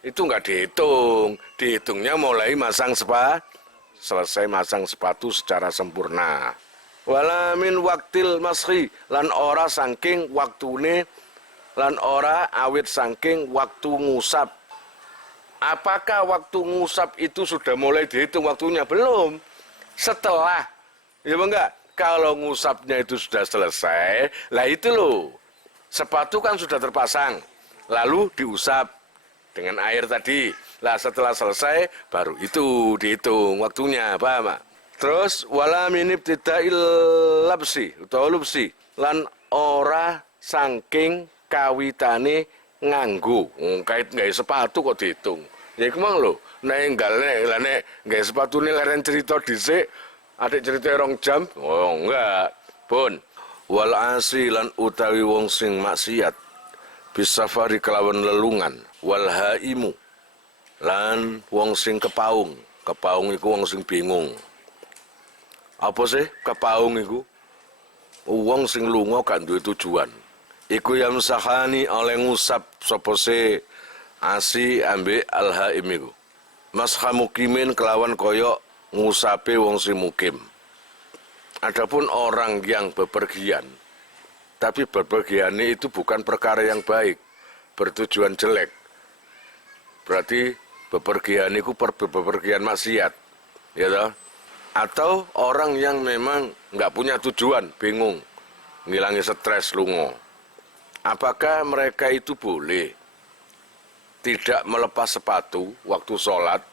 Itu nggak dihitung. Dihitungnya mulai masang selesai masang sepatu secara sempurna. Wala min waktil mashi lan ora saking waktune lan ora awit saking waktu ngusap. Apakah waktu ngusap itu sudah mulai dihitung waktunya? Belum. Setelah, ya enggak? Kalau ngusapnya itu sudah selesai, lah itu loh, sepatu kan sudah terpasang, lalu diusap dengan air tadi. Lah setelah selesai, baru itu dihitung waktunya, paham? Terus, wala minib tida'il labsi, atau lubsi, lan ora saking kawitane nganggo, kait nggak sepatu kok dihitung. Ya kemang loh, nek nggak sepatu ini leren cerita dhisik. Adik cerita 2 jam? Oh enggak, pun. Wal asilan utawi wong sing maksiat bisafari kelawan lelungan, wal haimu lan wong sing kepaung. Kepaung iku wong sing bingung. Apa sih kepaung iku? Wong sing lunga gak duwe tujuan. Iku yang sahani oleh ngusap sapa se asi ambek al haim iku. Masha mukimin kelawan koyok ngusape wong sing mukim. Adapun orang yang bepergian, tapi bepergiannya itu bukan perkara yang baik, bertujuan jelek. Berarti bepergian itu bepergian maksiat, ya toh? Atau orang yang memang nggak punya tujuan, bingung, ngilangi stres lungo. Apakah mereka itu boleh tidak melepas sepatu waktu sholat?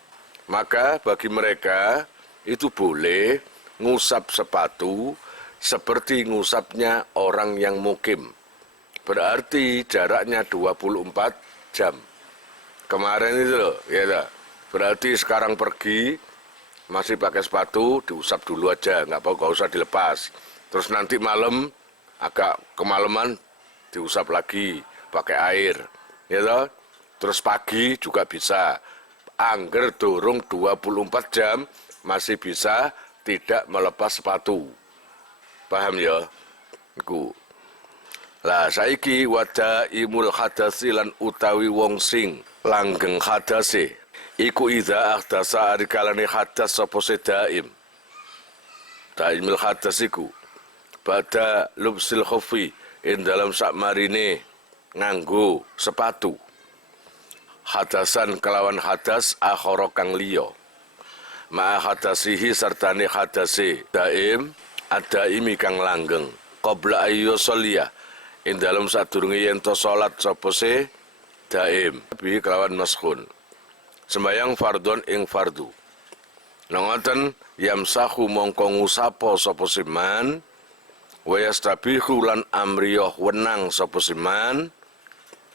Maka bagi mereka itu boleh ngusap sepatu seperti ngusapnya orang yang mukim. Berarti jaraknya 24 jam. Kemarin itu loh, ya. Berarti sekarang pergi, masih pakai sepatu, diusap dulu aja, nggak usah dilepas. Terus nanti malam, agak kemalaman, diusap lagi, pakai air. ya toh. Terus pagi juga bisa. Angger durung 24 jam masih bisa tidak melepas sepatu. Paham ya? Iku. Lah saiki wadaimul hadasi lan utawi wong sing langgeng hadase. Iku idza ahdasa arikalane hadas sapa sedaim. Daimul hadas iku pada lubsil khufi ing dalam sakmarine nganggo sepatu. Hadasan kelawan hadas akhara kang liya. Ma hadasihi sartane hadase daim ada imi kang langgeng. Qabla ayyo sholia ing dalam sadurunge yen to salat sapa se daim bi kelawan maskhun. Sembayang fardhon ing fardu. Nongoten yamsahu mongko ngusapa sapa siman wa yastabihu lan amriyah wenang sapa siman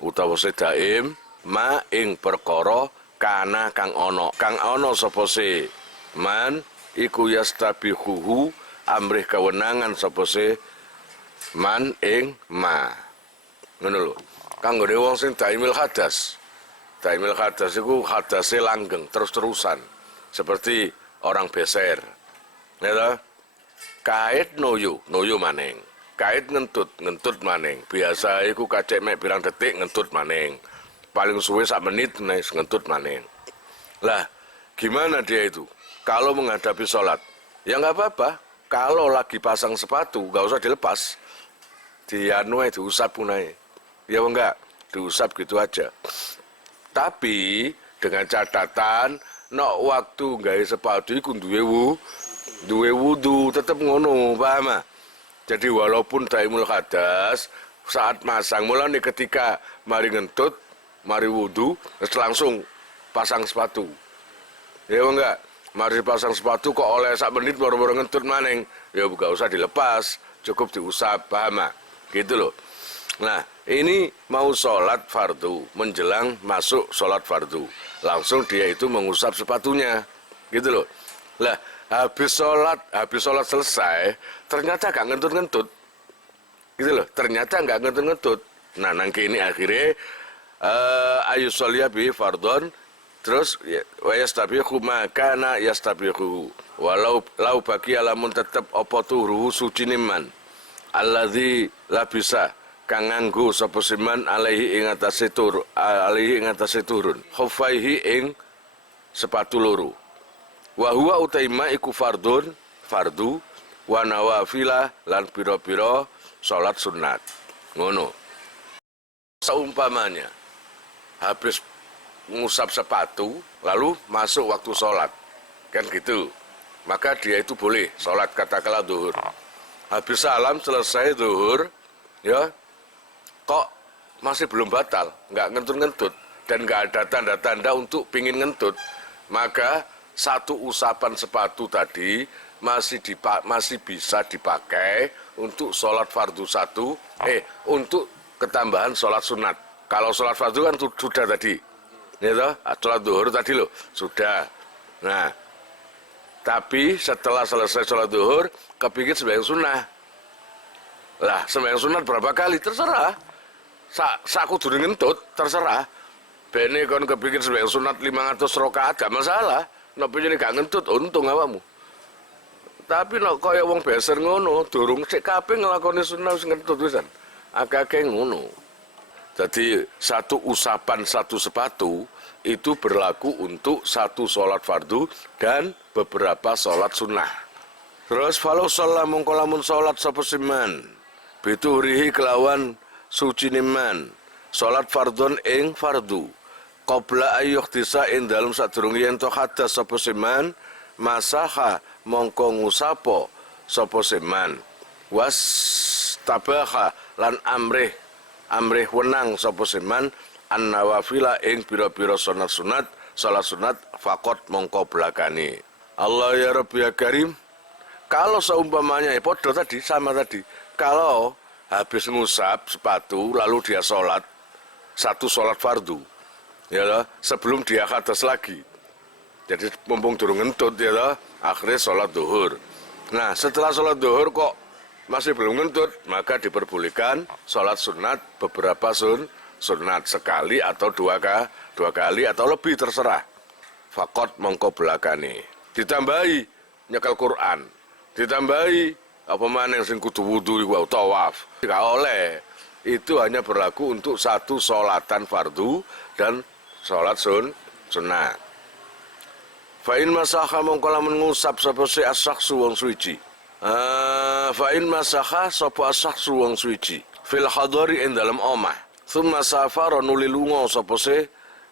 utawa sedaim ma ing perkara kana kang ana sapa se man iku yastabihu amrih kewenangan sapa se man ing ma ngono lho kanggo wong sing daimil hadas iku hadase langgeng terus-terusan seperti orang beser ya kait noyo maning kait ngentut maning biasa iku kacek mek pirang detik ngentut maning paling suwe sak menit nek ngentut maning lah gimana dia itu kalau menghadapi sholat ya nggak apa-apa kalau lagi pasang sepatu nggak usah dilepas diusap punai ya enggak diusap gitu aja tapi dengan catatan nok waktu gawe sepatu iku duwe wudu tetep ngono paham ah? Jadi walaupun daimul hadas saat masang mulane ketika mari ngentut mari wudu terus langsung pasang sepatu ya enggak mari pasang sepatu kok oleh sak menit baru-baru ngentut maning ya enggak usah dilepas cukup diusap paham ah? Gitu loh. Nah ini mau sholat fardu menjelang masuk sholat fardu langsung dia itu mengusap sepatunya gitu loh. Lah habis sholat selesai ternyata gak ngentut-ngentut gitu loh, ternyata gak ngentut-ngentut. Nah nangke ini akhirnya ayu sholia bi fardon terus wa yastabihu makana yastabihu walau bagi alamun tetep opo turuhu suci niman alladzi labisa kang nganggo sapa siman alaihi ing atase turun khufaihi ing sepatu loro wa huwa utaima iku fardu wa nawafila lan pira-pira salat sunat ngono seumpamanya habis ngusap sepatu lalu masuk waktu salat kan gitu maka dia itu boleh salat katakanlah zuhur habis salam selesai zuhur ya kok masih belum batal, nggak ngentut-ngentut dan nggak ada tanda-tanda untuk pingin ngentut, maka satu usapan sepatu tadi masih bisa dipakai untuk sholat fardu untuk ketambahan sholat sunat. Kalau sholat fardu kan sudah tadi, ya toh, sholat zuhur tadi loh sudah. Nah, tapi setelah selesai sholat zuhur kepikir sembahyang sunnah. Lah sembahyang sunat berapa kali terserah. Saku durung ngentut terserah. Bene kon kepikir sembahyang sunat 500 rakaat gak masalah. Nek piye gak ngentut untung awakmu. Tapi nek kaya wong beser ngono, durung sik kabeh nglakoni sunah wis ngentut wisan. Akeh ngono. Jadi satu usapan satu sepatu itu berlaku untuk satu sholat fardu dan beberapa sholat sunnah. Terus falau sholat mongko lamun sholat sapa siman biturihi kelawan suci niman salat fardhon ing fardu qabla ayyuh tisa ing dalem sadurunge yen to hadas sapa siman masaha mongko ngusapo sapa siman was tabaha lan amrih wenang sapa siman an nawafila ing pira-pira sunat salat sunat faqat mongko belakani Allah ya Rabbi ya Karim. Kalau seumpamanya podo tadi sama tadi kalau habis ngusap sepatu lalu dia sholat satu sholat fardu ya loh, sebelum dia hadas lagi jadi mumpung durung ngentut ya loh, akhirnya sholat zuhur. Nah setelah sholat zuhur kok masih belum ngentut maka diperbolehkan sholat sunat beberapa sunat sekali atau dua kali atau lebih terserah. Fakot mongko belakani. Ditambahi nyekel Quran. Ditambahi apa maneh sing kudu wudu iku tawaf. Enggak oleh. Itu hanya berlaku untuk satu sholatan fardu dan sholat sunat. Fa'in masaha mongko lamun ngusap sapa si as-sakhsu wong suci. Fa'in masaha sapa as-sakhsu wong suci. Fil hadari ing dalam omah. Tsumma safara nuli lunga sapa si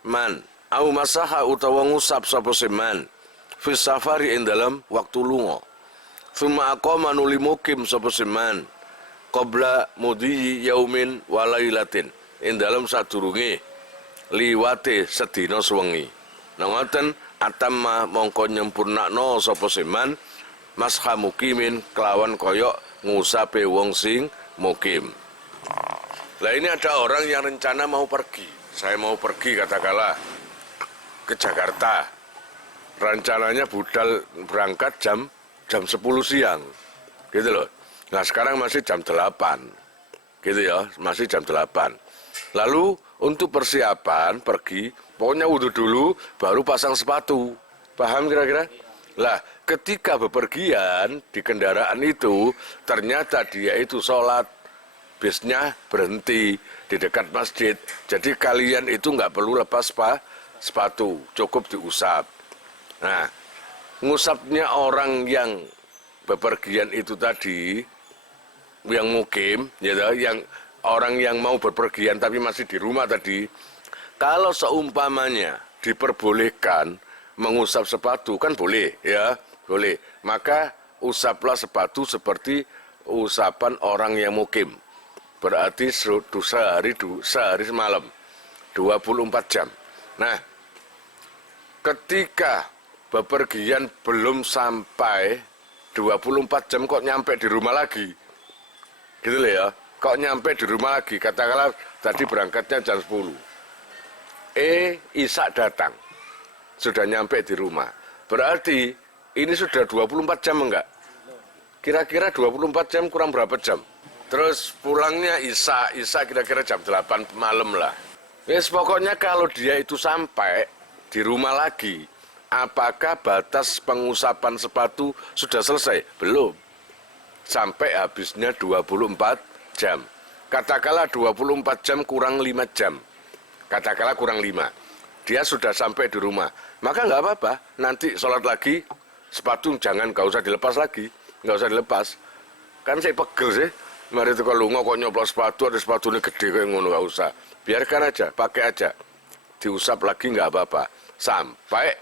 man. Au masaha utawa ngusap sapa si man. Fis safari ing dalam waktu lunga. Tsumma aqama nuli mukim sapa si man. Qabla mudhi yaumin walailatin. Ing dalam sadurunge liwate sedina sewengi. Nangoten atamma mongko nyempurnakno sapa seman masha mukimin kelawan koyok ngusape wong sing mukim. Lah ini ada orang yang rencana mau pergi. Saya mau pergi katakanlah ke Jakarta. Rencananya budal berangkat jam 10 siang. Gitu loh. Nah, sekarang masih jam 8. Gitu ya, masih jam 8. Lalu untuk persiapan pergi, pokoknya wudhu dulu, baru pasang sepatu. Paham kira-kira? Lah, ketika bepergian di kendaraan itu, ternyata dia itu sholat, bisnya berhenti di dekat masjid. Jadi kalian itu nggak perlu lepas sepatu, cukup diusap. Nah, ngusapnya orang yang bepergian itu tadi, yang mukim, yang orang yang mau berpergian tapi masih di rumah tadi, kalau seumpamanya diperbolehkan mengusap sepatu, kan boleh ya, boleh. Maka usaplah sepatu seperti usapan orang yang mukim. Berarti sehari semalam, 24 jam. Nah, ketika bepergian belum sampai 24 jam kok nyampe di rumah lagi, gitu loh ya. Kok nyampe di rumah lagi, katakanlah tadi berangkatnya jam 10. Isak datang, sudah nyampe di rumah. Berarti ini sudah 24 jam enggak? Kira-kira 24 jam kurang berapa jam? Terus pulangnya Isak kira-kira jam 8 malam lah. Yes, pokoknya kalau dia itu sampai di rumah lagi, apakah batas pengusapan sepatu sudah selesai? Belum. Sampai habisnya 24 jam. Katakanlah 24 jam kurang 5 jam. Katakanlah kurang 5. Dia sudah sampai di rumah. Maka nggak apa-apa. Nanti sholat lagi, sepatu nggak usah dilepas lagi. Nggak usah dilepas. Kan saya pegel sih. Mari itu kalau kok nyoplos sepatu, ada sepatu ini gede kayak ngono, nggak usah. Biarkan aja, pakai aja. Diusap lagi nggak apa-apa. Sampai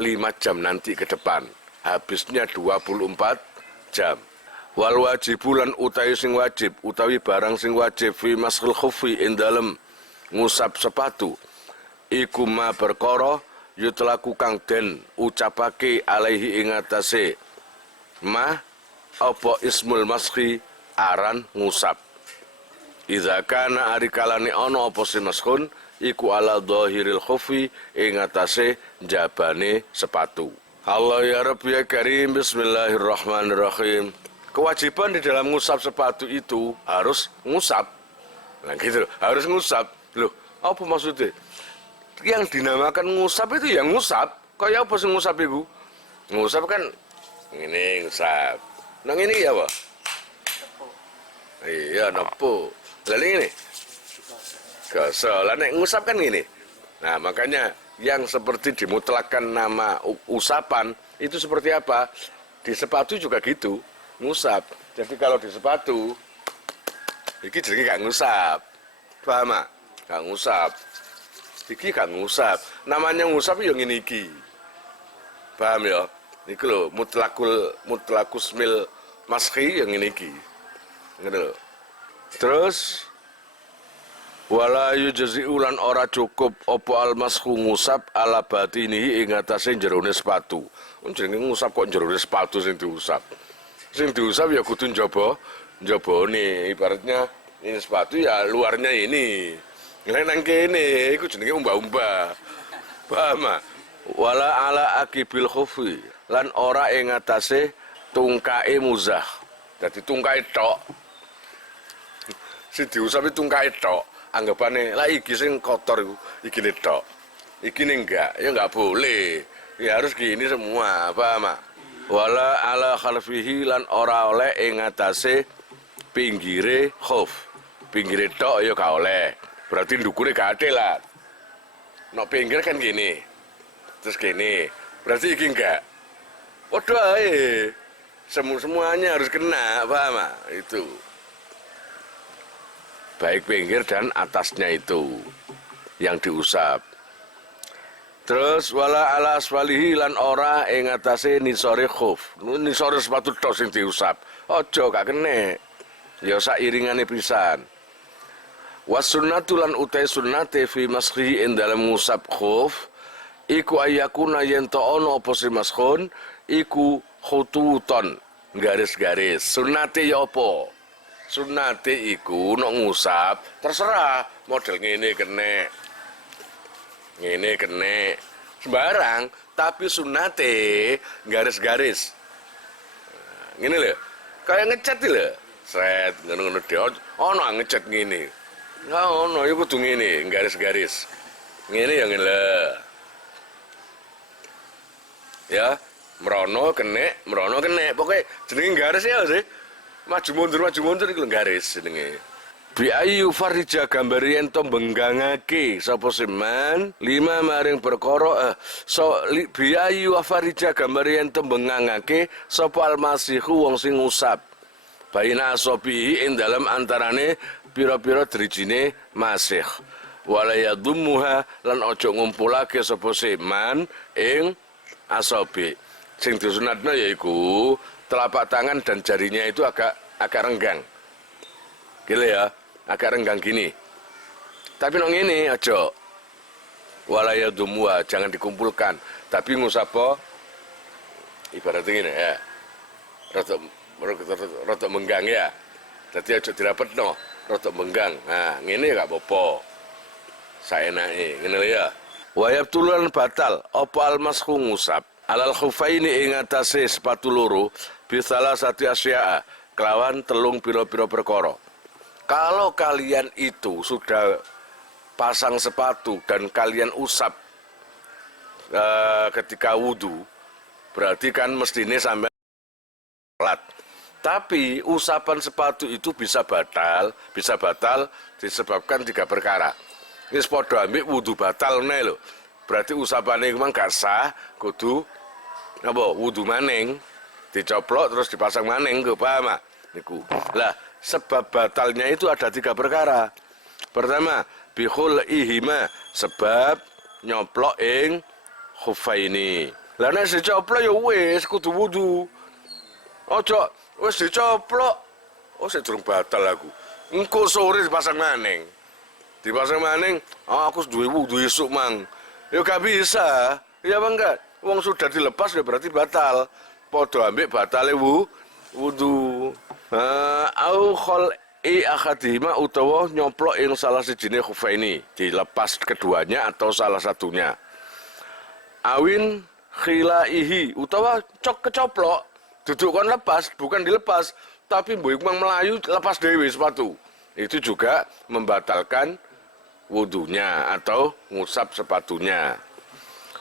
5 jam nanti ke depan. Habisnya 24 jam. Wal wajibulan utawi sing wajib, utawi barang sing wajib fi maskhul khuffi ing dalem ngusap sepatu. Iku ma perkara yutlaku kang den ucapake alaihi ing atase ma apa ismul maskhi aran ngusap. Idza kana ari kalane ana apa sing maskhun iku ala dhahiril khuffi ing atase jabane sepatu. Allah ya Rabbi ya Karim, bismillahirrahmanirrahim. Kewajiban di dalam ngusap sepatu itu harus ngusap. Nah gitu, harus ngusap. Loh, apa maksudnya? Yang dinamakan ngusap itu yang ngusap. Kayak apa sih ngusap itu? Ngusap kan ini ngusap. Nah ini ya apa? Nepo. Iya, nepo. Lalu ini? Gosok. Lah nek ngusap kan gini. Nah, makanya yang seperti dimutlakan nama usapan itu seperti apa? Di sepatu juga gitu. Ngusap. Jadi kalau di sepatu iki jenenge gak ngusap. Paham mak? Gak ngusap. Iki gak ngusap. Namanya ngusap yo ngene iki. Paham ya? Iku lho mutlakus mil maskhi yang ngene iki. Ngono. Terus wala yujzi ulan ora cukup apa almasku ngusap ala batinihi ing atase jerone sepatu. Jenenge ngusap kok jerone sepatu sing diusap. Sing diusap ya kudu njabane. Ibaratnya ini sepatu ya luarnya ini. Nang kene iku jenenge umbah-umbah. Paham? Wala ala akibil khufi lan ora ing atase tungkae muzah. Dadi tungkae tok. Sing diusap tungkae tok. anggapane lah iki sing kotor iku iki tok. Iki enggak, ya enggak boleh. Ya harus gini semua, paham mak? Wala ala khalfihi lan ora oleh ing atase pinggire khuf. Pinggire tok ya gak oleh. Berarti ndukure gak ada lah. Nok pinggir kan gini. Terus gini. Berarti iki enggak. Waduh semuanya harus kena, paham mak? Itu. Baik pinggir dan atasnya itu yang diusap. Terus wala ala asfalihi lan ora ing atase nisore khuf. Nisore sepatu tok sing diusap. Aja gak kene. Ya sak iringane pisan. Wasunnatu lan utai sunnate fi masxihi ing dalem ngusap khuf iku ayakuna yen to ono apa si maskhun iku khututon garis-garis. Sunnate ya apa? Sunnate iku nek ngusap terserah model ngene kene. Ngene kene sembarang, tapi sunnate garis-garis. Ngene lho. Kayak ngecat lho. Set ngono-ngono dhewe. Ono ngecat ngene. Enggak ono ya kudu ngene, garis-garis. Ngene ya ngene lho. Ya, merono kene. Pokoke jenenge garis ya sih. Maju mundur iku garis jenenge. Bi ayu farija gambari ento benggangake sapa seman lima maring perkara bi ayu farija gambari ento benggangake sapa almasihu wong sing ngusap baina asobi ing dalam antarane pira-pira drijine masih wala yadumuha lan ojo ngumpulake sapa seman ing asobi sing disunatna yaiku telapak tangan dan jarinya itu agak renggang gile ya agak renggang gini. Tapi nong ini aja. Walaya dumua jangan dikumpulkan. Tapi ngusapo ibaratnya gini ya. Rotok menggang ya. Jadi aja dirapetno, rotok menggang. Nah, ngene gak apa-apa. Saenake, ngene ya. Wayab tulan batal apa almasku ngusap. Alal khufaini ing atase sepatu loro bisalah satu asya kelawan telung pira-pira perkara. Kalau kalian itu sudah pasang sepatu dan kalian usap ketika wudhu, berarti kan mestinya sampai sholat. Tapi usapan sepatu itu bisa batal disebabkan 3 perkara. Ini sepodo ambil wudhu batal nih loh. Berarti usapannya memang gak sah, kudu wudhu maning, dicoplok terus dipasang maning, paham mak? Niku. Lah, sebab batalnya itu ada 3 perkara. Pertama, bihul ihima sebab nyoplok ing khufaini. Lah nek dicoplok ya wis kudu wudu. Ojo wis dicoplok. Oh, sik durung batal aku. Engko sore dipasang maning. Dipasang maning, aku duwe wudu esuk mang. Ya gak bisa. Ya apa enggak? Wong sudah dilepas ya berarti batal. Padha ambek batale wudu. Au khol akhadihima utawa nyoplok ing salah sijine khufaini, dilepas keduanya atau salah satunya. Awin khilaihi utawa kecoplok, duduk kon lepas, bukan dilepas, tapi mbok mang melayu lepas dhewe sepatu. Itu juga membatalkan wudunya atau ngusap sepatunya.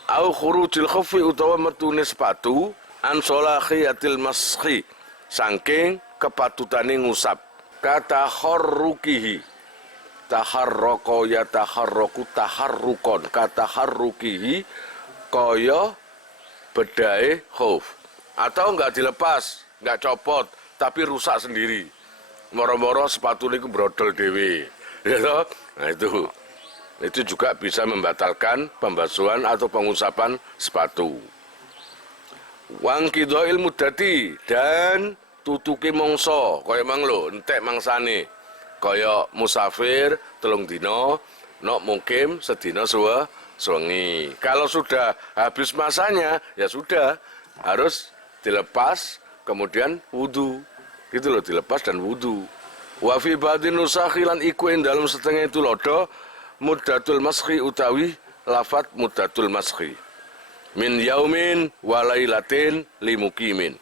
Au khurujil khufi utawa metune sepatu an solahiyatil mashi saking kepatutane ngusap kata kharrukihi taharroko ya taharroku taharrukon kata kharrukihi kaya bedae khuf atau enggak dilepas enggak copot tapi rusak sendiri moro-moro sepatu niku brodol dhewe ya toh. Nah itu juga bisa membatalkan pembasuhan atau pengusapan sepatu. Wangkidoil mudati dan tutuki mongso kaya manglo entek mangsane kaya musafir telung dino nok mukim sedina suwengi. Kalau sudah habis masanya ya sudah harus dilepas kemudian wudu gitu loh, dilepas dan wudu. Wa fi ba'din nusakhilan iku ing dalam setengah itu lodo muddatul maskhi utawi lafat muddatul maskhi min yaumin walailatin limukimin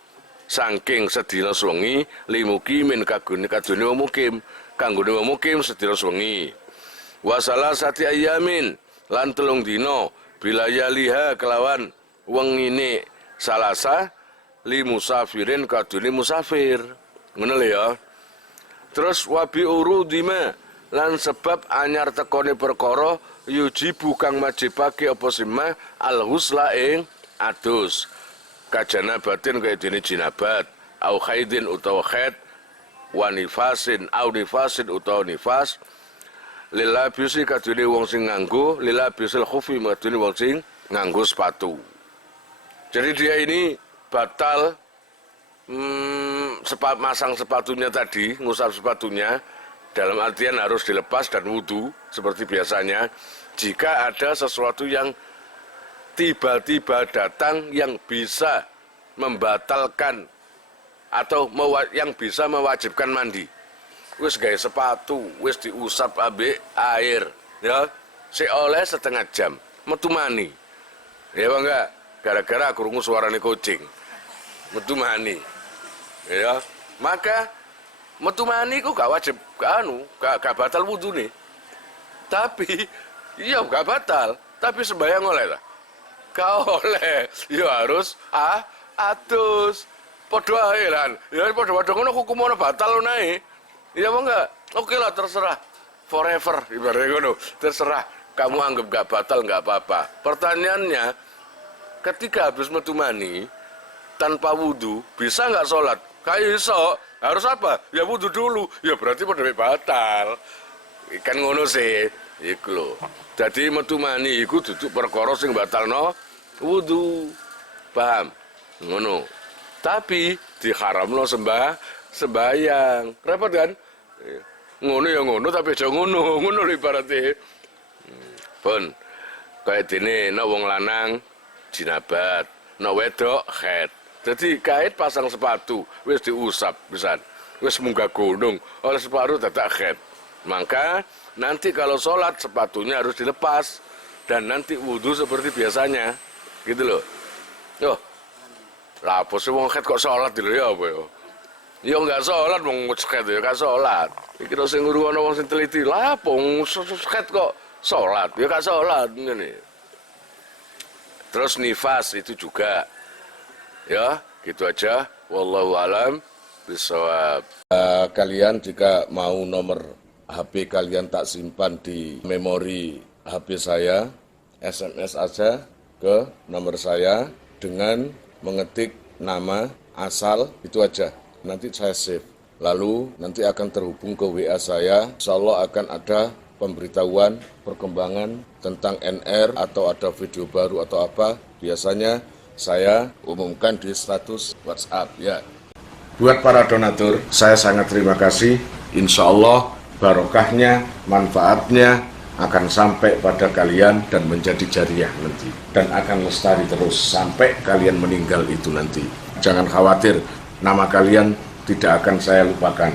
saking sedina suwengi limukimin kagune wong mukim kanggone wong mukim sedina suwengi wa salasati ayamin lan 3 dina bilayaliha kelawan wengine salasa li musafirin kadune musafir. Ngono lho ya. Terus wabi urudima lan sebab anyar tekone perkara yujibu kang majibake apa sima al-husla ing adus. Kajanabatin kaya dene jinabat, au khaidin utawa khaid, wa nifasin au nifasin utawa nifas. Lilabisi kadune wong sing nganggo, lilabisil khufi kadune wong sing nganggo sepatu. Jadi dia ini batal masang sepatunya tadi, ngusap sepatunya, dalam artian harus dilepas dan wudu seperti biasanya. Jika ada sesuatu yang tiba-tiba datang yang bisa membatalkan atau yang bisa mewajibkan mandi. Wis gawe sepatu, wis diusap ambek air, ya. Si oleh setengah jam, metu mani. Ya apa enggak? Gara-gara krungu suarane kucing. Metu mani. Ya, maka metu mani ku gak wajib gak batal wudune. Tapi iya gak batal, tapi sembahyang oleh lah. Gak oleh, ya harus atus. Padha ae lan. Ya padha-padha ngono hukumane batal nae. Iya apa enggak? Oke lah terserah. Forever ibaratnya ngono. Terserah. Kamu anggap gak batal gak apa-apa. Pertanyaannya, ketika habis metu mani tanpa wudu bisa nggak sholat? Kayak iso. Harus apa? Ya wudu dulu. Ya berarti pada batal. Kan ngono sih. Iku lho. Jadi metu mani iku duduk perkara sing batalno wudu. Paham? Ngono. Tapi diharamno sembayang. Repot kan? Ngono ya ngono tapi aja ngono. Ngono lho ibaratnya. Pun kayak dene nek wong lanang jinabat, nek wedok haid. Jadi kait pasang sepatu, wis diusap pisan. Wis munggah gunung, oleh sepatu dadak haid. Maka nanti kalau sholat sepatunya harus dilepas dan nanti wudhu seperti biasanya. Gitu loh. Yo. Lah apa sih wong haid kok sholat dulu ya apa ya? Ya enggak sholat wong haid ya gak sholat. Iki kira sing ngurungono wong sing teliti. Lah apa wong haid kok sholat? Ya gak sholat ngene. Terus nifas itu juga. Ya, gitu aja. Wallahu alam bisawab. Kalian jika mau nomor HP kalian tak simpan di memori HP saya, SMS aja ke nomor saya dengan mengetik nama asal itu aja. Nanti saya save. Lalu nanti akan terhubung ke WA saya. Insyaallah akan ada pemberitahuan perkembangan tentang NR atau ada video baru atau apa. Biasanya saya umumkan di status WhatsApp ya. Buat para donatur, saya sangat terima kasih. Insya Allah barokahnya, manfaatnya akan sampai pada kalian dan menjadi jariah nanti. Dan akan lestari terus sampai kalian meninggal itu nanti. Jangan khawatir, nama kalian tidak akan saya lupakan.